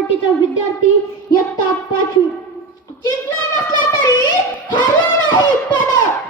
अमरावतीचा विद्यार्थी इयत्ता पाचवी. जिंकला नसला तरी हरला नाही पण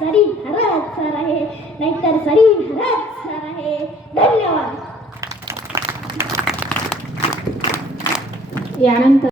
सरी हरत सर आहे. नाहीतर सरी हरत सर आहे. धन्यवाद. यानंतर